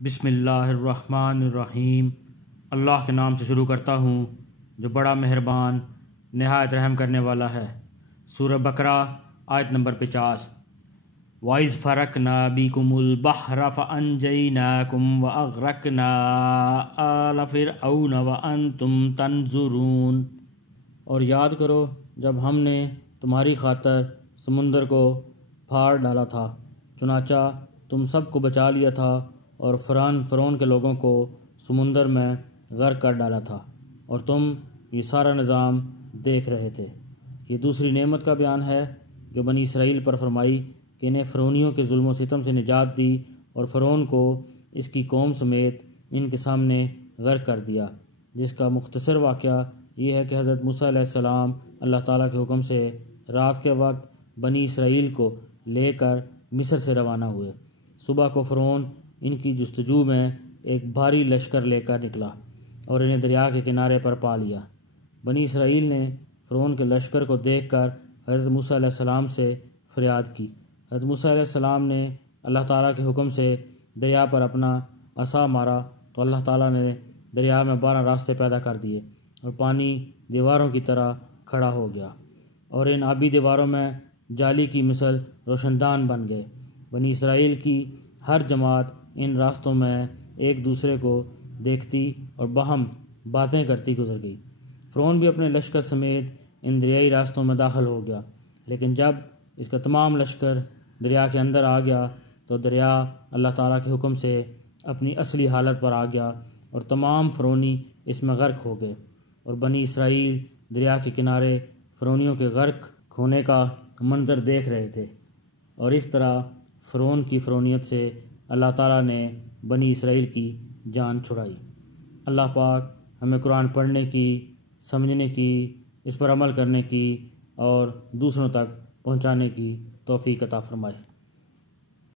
بسم اللہ الرحمن الرحیم۔ اللہ کے نام سے شروع کرتا ہوں جو بڑا مہربان نہایت رحم کرنے والا ہے۔ سورہ بقرہ آیت نمبر 50۔ وَإِذْ فَرَقْنَا بِكُمُ الْبَحْرَ فَأَنْجَيْنَاكُمْ وَأَغْرَقْنَا آلَ فِرْعَوْنَ وَأَنْتُمْ تَنْظُرُونَ۔ اور یاد کرو جب ہم نے تمہاری خاطر سمندر کو پھاڑ ڈالا تھا، چنانچہ تم سب کو بچا لیا تھا اور فرعون کے لوگوں کو سمندر میں غرق کر ڈالا تھا، اور تم یہ سارا نظام دیکھ رہے تھے۔ یہ دوسری نعمت کا بیان ہے جو بنی اسرائیل پر فرمائی کہ انہیں فرعونیوں کے ظلم و ستم سے نجات دی اور فرعون کو اس کی قوم سمیت ان کے سامنے غرق کر دیا، جس کا مختصر واقعہ یہ ہے کہ حضرت موسیٰ علیہ السلام اللہ تعالیٰ کے حکم سے رات کے وقت بنی اسرائیل کو لے کر مصر سے روانہ ہوئے۔ صبح کو فرعون ان کی جستجو میں ایک بھاری لشکر لے کر نکلا اور انہیں دریا کے کنارے پر پا لیا۔ بنی اسرائیل نے فرعون کے لشکر کو دیکھ کر حضرت موسیٰ علیہ السلام سے فریاد کی۔ حضرت موسیٰ علیہ السلام نے اللہ تعالیٰ کے حکم سے دریا پر اپنا عصا مارا تو اللہ تعالیٰ نے دریا میں 12 راستے پیدا کر دیے اور پانی دیواروں کی طرح کھڑا ہو گیا، اور ان آبی دیواروں میں جالی کی مثل روشندان بن گئے۔ بنی اسرائیل کی ہر جماعت ان راستوں میں ایک دوسرے کو دیکھتی اور باہم باتیں کرتی گزر گئی۔ فرعون بھی اپنے لشکر سمیت ان دریائی راستوں میں داخل ہو گیا، لیکن جب اس کا تمام لشکر دریا کے اندر آ گیا تو دریا اللہ تعالیٰ کے حکم سے اپنی اصلی حالت پر آ گیا اور تمام فرعونی اس میں غرق ہو گئے، اور بنی اسرائیل دریا کے کنارے فرعونیوں کے غرق ہونے کا منظر دیکھ رہے تھے، اور اس طرح فرعون کی فرعونیت سے اللہ تعالیٰ نے بنی اسرائیل کی جان چھڑائی۔ اللہ پاک ہمیں قرآن پڑھنے کی، سمجھنے کی، اس پر عمل کرنے کی اور دوسروں تک پہنچانے کی توفیق عطا فرمائے۔